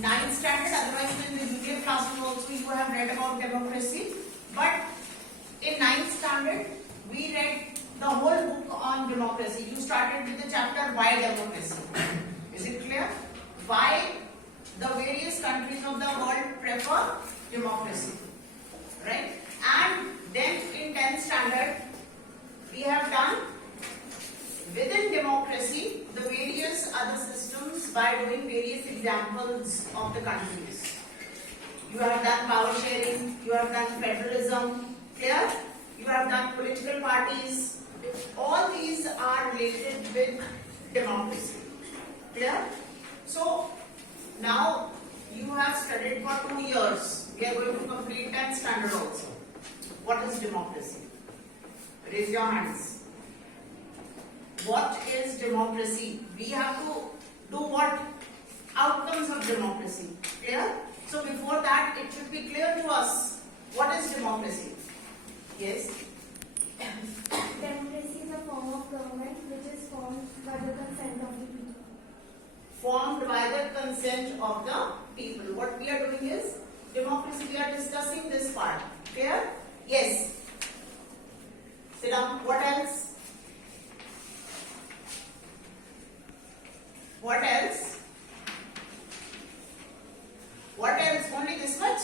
ninth standard, otherwise in the junior classroom also you have read about democracy. But in ninth standard, we read the whole book on democracy. You started with the chapter Why Democracy. Is it clear? Why the various countries of the world prefer democracy, right? And then in 10th standard, we have done within democracy the various other systems by doing various examples of the countries. You have done power sharing, you have done federalism, clear? You have done political parties. All these are related with democracy, clear? So now you have studied for 2 years. We are going to complete 10th standard also. What is democracy? Raise your hands. What is democracy? We have to do what? Outcomes of democracy. Clear? So before that, it should be clear to us. What is democracy? Yes? Democracy is a form of government which is formed by the consent of the people. Formed by the consent of the people. What we are doing is democracy. We are discussing this part. Clear? Yes. Sit down. What else? What else? What else? Only this much?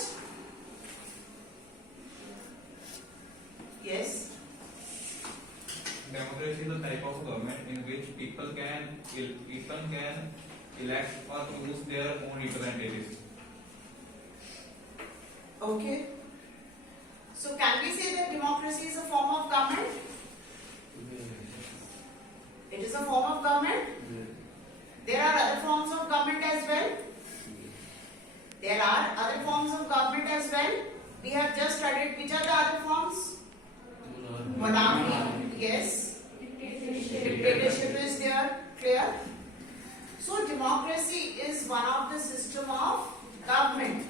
Yes. Democracy is a type of government in which people can elect or choose their own representatives. Okay. So can we say that democracy is a form of government? It is a form of government? There are other forms of government as well? There are other forms of government as well? We have just studied which are the other forms? Monarchy, yes. Dictatorship is there, clear? So democracy is one of the system of government.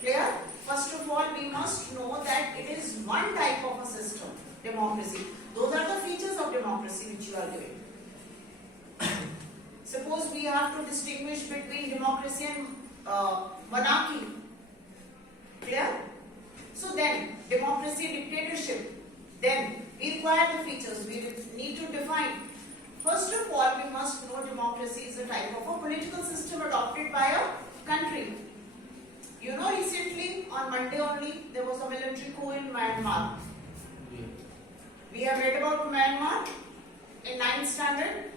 Clear? First of all, we must know that it is one type of a system, democracy. Those are the features of democracy which you are doing. Suppose we have to distinguish between democracy and monarchy. Clear? So then, democracy, dictatorship. Then, we require the features. We need to define. First of all, we must know democracy is a type of a political system adopted by a country. You know, recently, on Monday only, there was a military coup in Myanmar. We have read about Myanmar in 9th standard.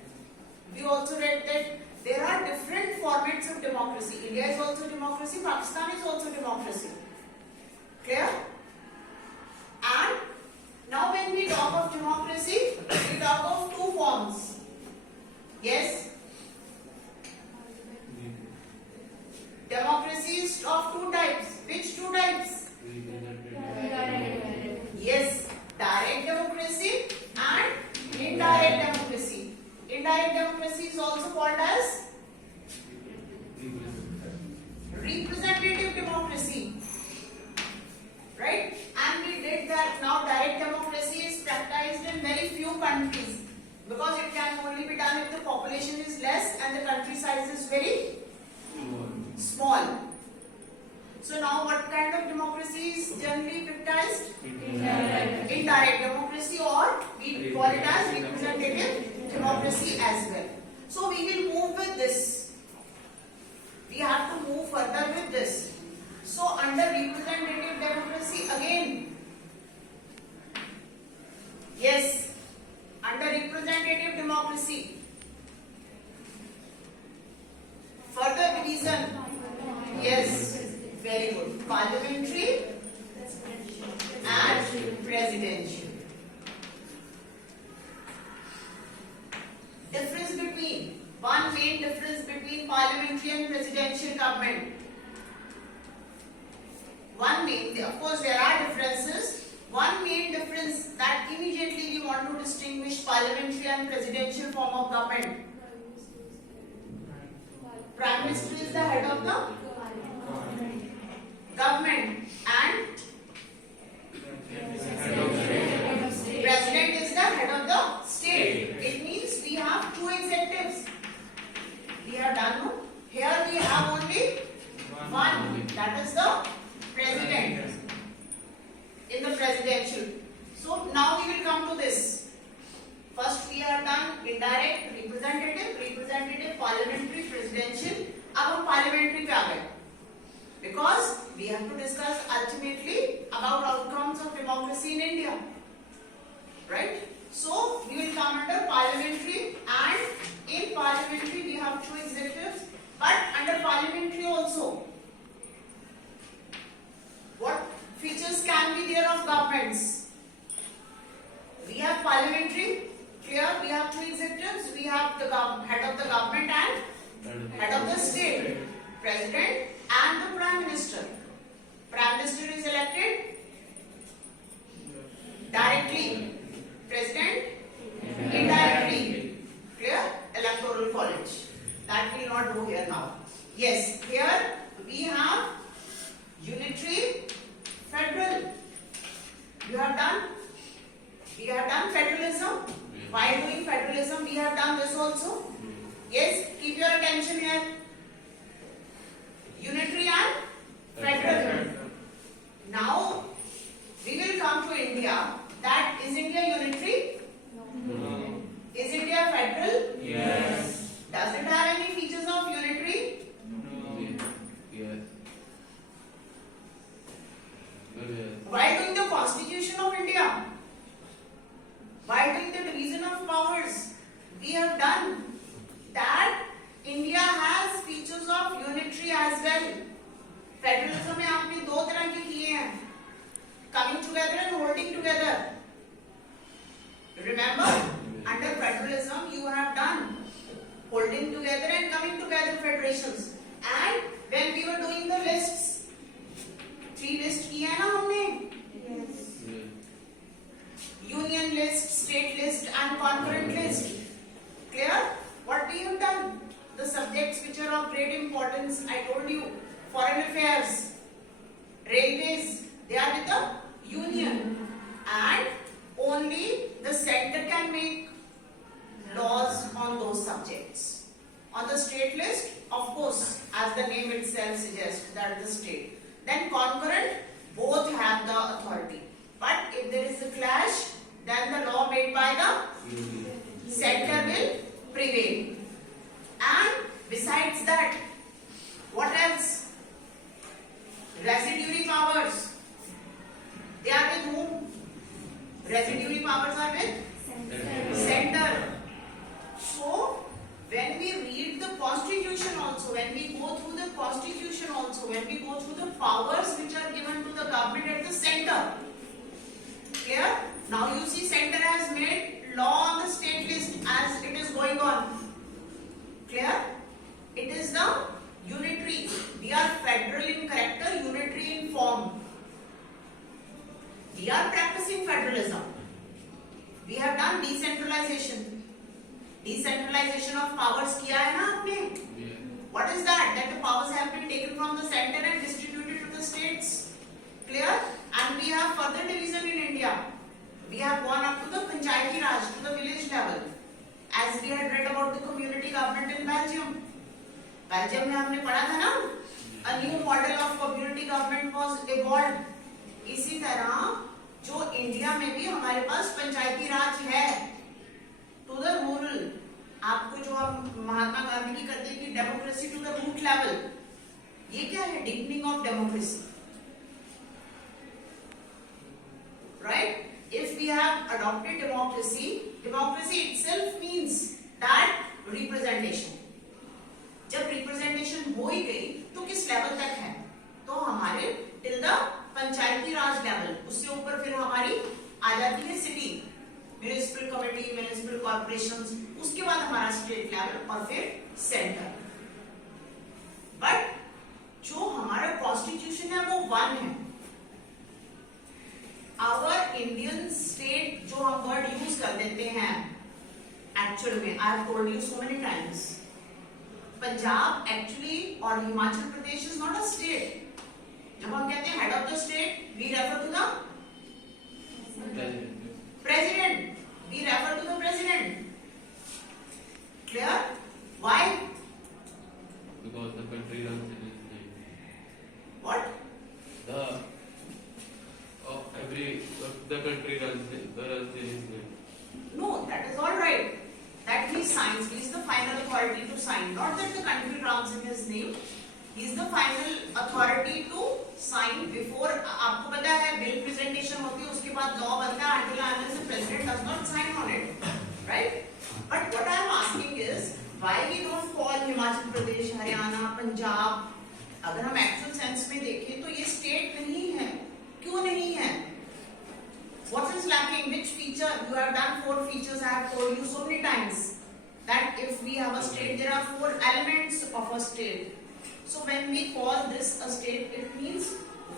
We also read that there are different formats of democracy. India is also democracy, Pakistan is also democracy. Clear? And now when we talk of democracy, we talk of two forms. Yes? Democracy is of two types. Which two types? Yes, direct democracy and indirect democracy. Indirect democracy is also called as representative democracy. Right? And we did that. Now direct democracy is practiced in very few countries because it can only be done if the population is less and the country size is very small. So now what kind of democracy is generally practiced? Indirect democracy, or we call it as representative democracy as well. So we will move with this. We have to move further with this. So under representative democracy again, yes, under representative democracy, further division, yes, very good, parliamentary and presidential. Difference between, one main difference between parliamentary and presidential government. One main, of course there are differences. One main difference that immediately we want to distinguish parliamentary and presidential form of government. Prime Minister is the head of the government and President is the head of the state. It means we have two executives. We have done here we have only one, that is the president in the presidential. So now we will come to this. First we have done indirect, representative, parliamentary, presidential. अब हम parliamentary पे आ गए. Because we have to discuss ultimately about outcomes of democracy in India. Right? So we will come under parliamentary, and in parliamentary we have two executives, but under parliamentary also, what features can be there of governments? We have parliamentary, clear, we have two executives, we have the head of the government and head of the state, president and the prime minister. Prime minister is elected directly, president indirectly, clear, electoral college. That will not go here now. Yes, here we have unitary, federal. We have done federalism. While doing federalism, we have done this also. Yes, keep your attention here. Unitary and federal. Now we will come to India. That is India unitary? No. Is India federal? Yes. Does it have any features of unitary? No. Yes. While doing the Constitution of India, while doing the division of powers, we have done that India has features of unitary as well. Federalism में आपने दो तरह के किए हैं, coming together and holding together. Remember, under federalism you have done holding together and coming together federations. And when we were doing the lists, 3 lists किए हैं ना हमने? Yes. Union list, state list and concurrent list. Clear? What we have done? The subjects which are of great importance, I told you, foreign affairs, railways, they are with the union, and only the center can make laws on those subjects. On the state list, of course, as the name itself suggests, that is the state. Then concurrent, both have the authority. But if there is a clash, then the law made by the center will prevail. And besides that, what else? Residuary powers. They are with whom? Residuary powers are with center. So, when we read the constitution also, when we go through the constitution also, when we go through the powers which are given to the government at the center, clear? Now you see center has made law on the state list as it is going on. Clear? It is the unitary. We are federal in character, unitary in form. We are practicing federalism. We have done decentralization. Decentralization of powers किया है ना आपने? What is that? That the powers have been taken from the center and distributed to the states. Clear? And we have further division in India. We have gone up to the Panchayati Raj, to the village level. As we had read about the community government in Belgium. Belgium में हमने पढ़ा था ना? A new model of community government was evolved. इसी तरह जो India में भी हमारे पास पंचायती राज है, to the rural. आपको जो हम महात्मा गांधी की करते हैं कि democracy to the root level, ये क्या है? Deepening of democracy. Right? If we have adopted democracy, democracy itself means that representation. जब representation हो ही गई तो किस लेवल तक है? तो हमारे till the Panchayati Raj level, उसके ऊपर फिर हमारी आ जाती है city, municipal committee, municipal corporations, उसके बाद हमारा स्टेट लेवल और फिर सेंटर. बट जो हमारा कॉन्स्टिट्यूशन है वो वन है. आवर इंडियन स्टेट जो हम वर्ड यूज कर देते हैं एक्चुअल में, I have told you so many times, Punjab actually और Himachal Pradesh is not a state. जब हम कहते हैं head of the state, we refer to the president. We refer to the president. Clear? Why? because the country runs in his name. What? The the country runs in his name. No, that is all right. That he signs. He is the final authority to sign. Not that the country runs in his name. He is the final authority to sign before. आपको पता है bill presentation होती है उसके बाद law बनता है until unless the president does not sign on it, right? But what I am asking is why we don't call Himachal Pradesh, Haryana, Punjab. अगर हम actual sense में देखें तो ये state नहीं है. क्यों नहीं है? What is lacking? Which feature? You have done 4 features. I have told you so many times that if we have a state, there are 4 elements of a state. So when we call this a state, it means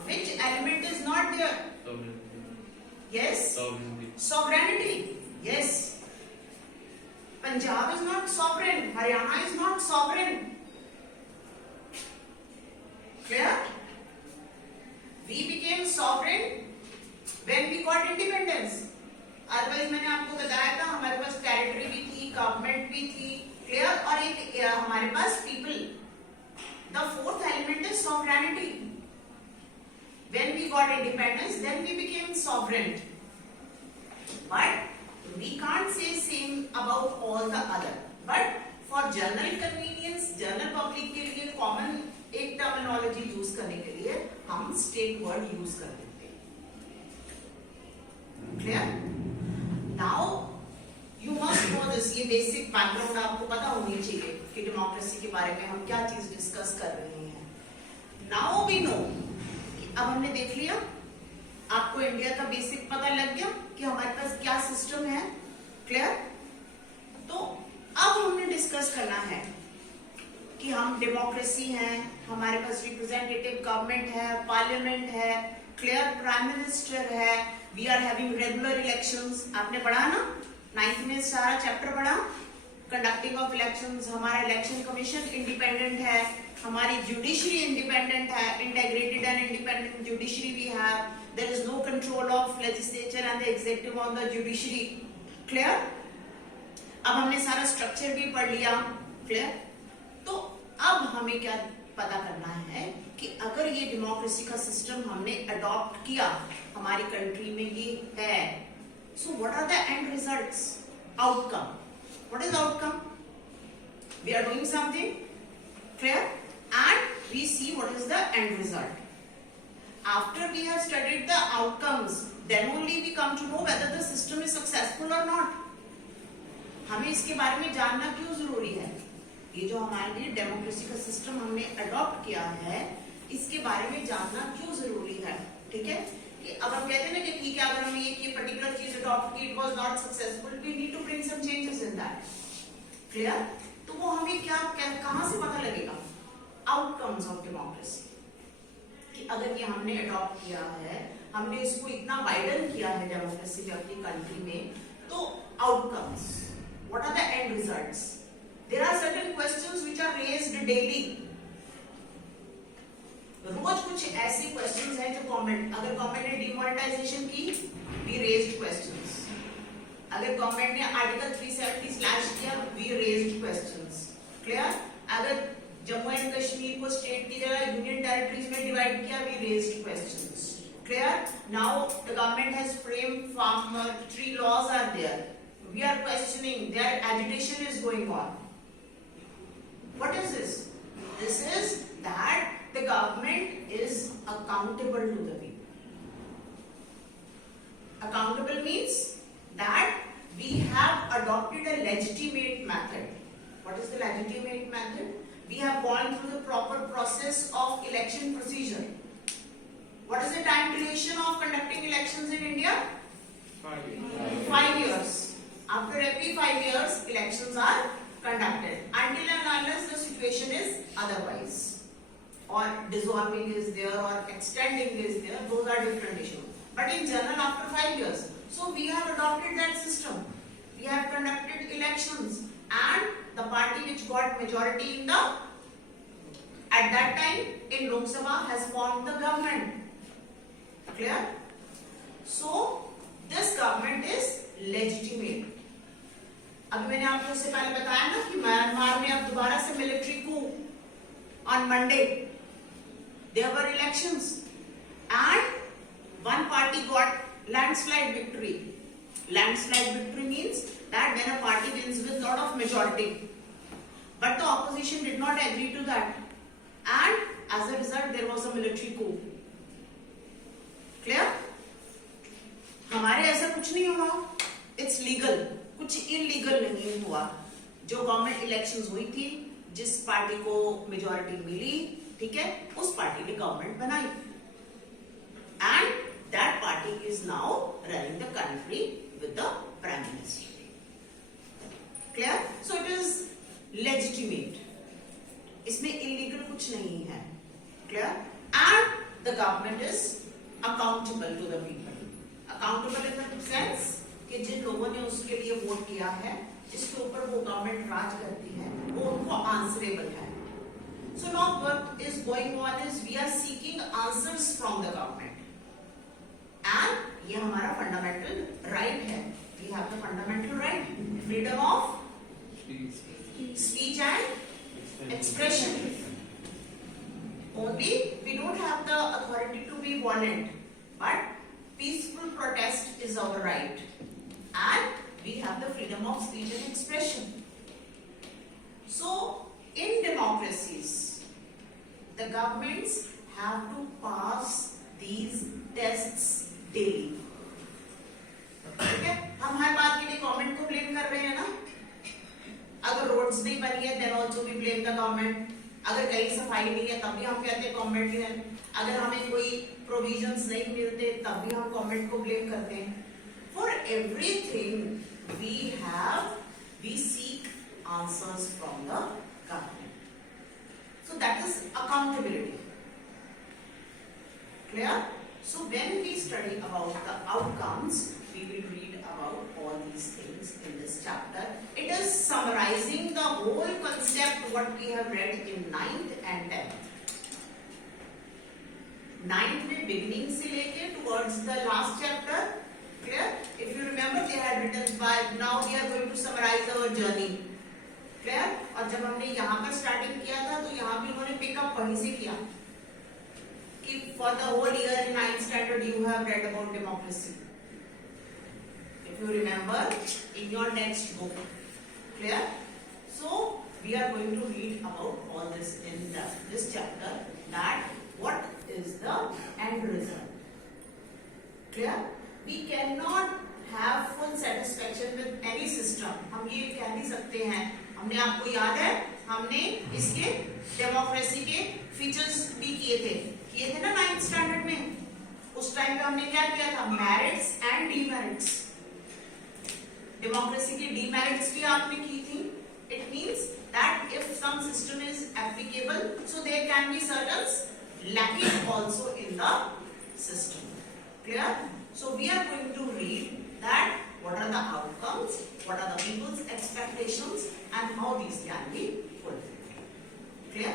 which element is not there? Sovereignty. Yes? Sovereignty. Sovereignty. Yes. Punjab is not sovereign. Haryana is not sovereign. Clear? We became sovereign when we got independence. Otherwise मैंने आपको बताया था हमारे पास territory भी थी, government भी थी, clear, और एक हमारे पास people. The 4th element is sovereignty. When we got independence, then we became sovereign. But we can't say same about all the other. But for general convenience, general public के लिए common एक terminology use करने के लिए हम state word use कर देते हैं. Clear? Now you must know this. ये basic background आपको पता होनी चाहिए कि democracy के बारे में हम क्या चीज discuss कर रहे हैं. Now we know. अब हमने देख लिया, आपको इंडिया का बेसिक पता लग गया कि हमारे पास क्या सिस्टम है. क्लियर? तो अब हमने डिस्कस करना है कि हम डेमोक्रेसी हैं, हमारे पास रिप्रेजेंटेटिव गवर्नमेंट है, पार्लियामेंट है, क्लियर, प्राइम मिनिस्टर है, we are having regular elections. आपने पढ़ा ना 9th में सारा चैप्टर पढ़ा. कंडक्टिंग ऑफ इलेक्शंस, हमारा इलेक्शन कमीशन इंडिपेंडेंट है, हमारी जुडिशरी इंडिपेंडेंट है, integrated and independent judiciary we have. There is no control of legislature and the executive on the judiciary. Clear? अब हमने सारा स्ट्रक्चर भी पढ़ लिया. क्लियर? तो अब हमें क्या पता करना है कि अगर ये डेमोक्रेसी का सिस्टम हमने अडॉप्ट किया, हमारी कंट्री में ये है, so what are the end results, outcome. What is outcome? We are doing something, clear, and we see what is the end result. After we have studied the outcomes, then only we come to know whether the system is successful or not. हमें इसके बारे में जानना क्यों जरूरी है? ये जो हमारे लिए डेमोक्रेसी का सिस्टम हमने अडॉप्ट किया है, इसके बारे में जानना क्यों जरूरी है? ठीक है? कि अब हम कहते हैं ना कि ठीक है, अगर हमने ये पर्टिकुलर चीज अडॉप्ट की, it was not successful, we need to bring some changes in that. Clear? तो वो हमें कहां से पता लगेगा? Outcomes of democracy. कि अगर ये हमने अडॉप्ट किया है, हमने इसको इतना वाइडन किया है डेमोक्रेसी में अपनी कंट्री में, तो outcomes, what are the end results? There are certain questions which are raised daily. रोज कुछ ऐसे क्वेश्चंस हैं जो गवर्नमेंट, अगर गवर्नमेंट ने डिमोनेटाइजेशन की, वी रेज्ड क्वेश्चंस. अगर गवर्नमेंट ने आर्टिकल 370 स्लैश किया, वी रेज्ड क्वेश्चंस. क्लियर? अगर जम्मू एंड कश्मीर को स्टेट की जगह यूनियन टेरिटरीज में डिवाइड किया, we raised questions. Clear? Now the government has framed farmer 3 laws are there. We are questioning, their agitation is going on. What is this? This is that the government is accountable to the people. Accountable means that we have adopted a legitimate method. What is the legitimate method? We have gone through the proper process of election procedure. What is the time duration of conducting elections in India? 5 years. After every 5 years, elections are conducted until and unless the situation is otherwise, or dissolving is there, or extending is there. Those are different issues. But in general, after 5 years, so we have adopted that system. We have conducted elections, and the party which got majority in the at that time in Lok Sabha has formed the government. Clear? So this government is legitimate. अभी मैंने आपको इससे पहले बताया ना कि Myanmar में अब दोबारा से मिलिट्री को on Monday, there were elections and one party got landslide victory. Landslide victory means that when a party wins with lot of majority. But the opposition did not agree to that. And as a result, there was a military coup. Clear? हमारे ऐसा कुछ नहीं हुआ. It's legal. कुछ illegal नहीं हुआ. जो government elections हुई थी, जिस पार्टी को मेजॉरिटी मिली, ठीक है, उस पार्टी ने गवर्नमेंट बनाई. And that party is now running the country with the prime minister. Clear? So it is legitimate. इसमें illegal कुछ नहीं है. Clear? And the government is accountable to the people. Accountable in the sense कि जिन लोगों ने उसके लिए vote किया है, जिसके ऊपर वो गवर्नमेंट राज करती है, वो उनको answerable है. So now what is going on is we are seeking answers from the government. And ये हमारा fundamental right है. We have the fundamental right, freedom of speech and expression. Only we don't have the authority to be violent, but peaceful protest is our right, and we have the freedom of speech and expression. So, in democracies, the governments have to pass these tests daily. ठीक है? हम हर बात के लिए government को blame कर रहे हैं ना? अगर रोड्स नहीं बनी है, then also we blame the government. अगर कहीं सफाई नहीं है, तब भी हम कहते हैं गवर्नमेंट ने. अगर हमें कोई प्रोविजंस नहीं मिलते, तब भी हम गवर्नमेंट को ब्लेम करते हैं. For everything we seek answers from the government. So that is accountability. Clear? So when we study about the outcomes, we will read about all these things in this chapter. It is summarizing the whole concept what we have read in 9th and 10th. 9th में beginning से लेके towards the last chapter. Clear? If you remember, they had written by now we are going to summarize our journey. Clear? और जब हमने यहाँ पर starting किया था, तो यहाँ भी उन्होंने pick up वहीं से किया. कि for the whole year in 9th standard you have read about democracy. If you remember in your next book. Clear? So we are going to read about all this in this chapter, that what is the end result. Clear? We cannot have full satisfaction with any system. हम ये कह नहीं सकते हैं. हमने आपको याद है, हमने इसके डेमोक्रेसी के फीचर्स भी किए थे ना 9th स्टैंडर्ड में. उस टाइम पे हमने क्या किया था? Merits and demerits. डेमोक्रेसी की डीमेरिट्स भी आपने की थी. It means that if some system is applicable, so there can be certain lacking also in the system. Clear? So we are going to read that what are the outcomes, what are the people's expectations, and how these can be fulfilled. Clear?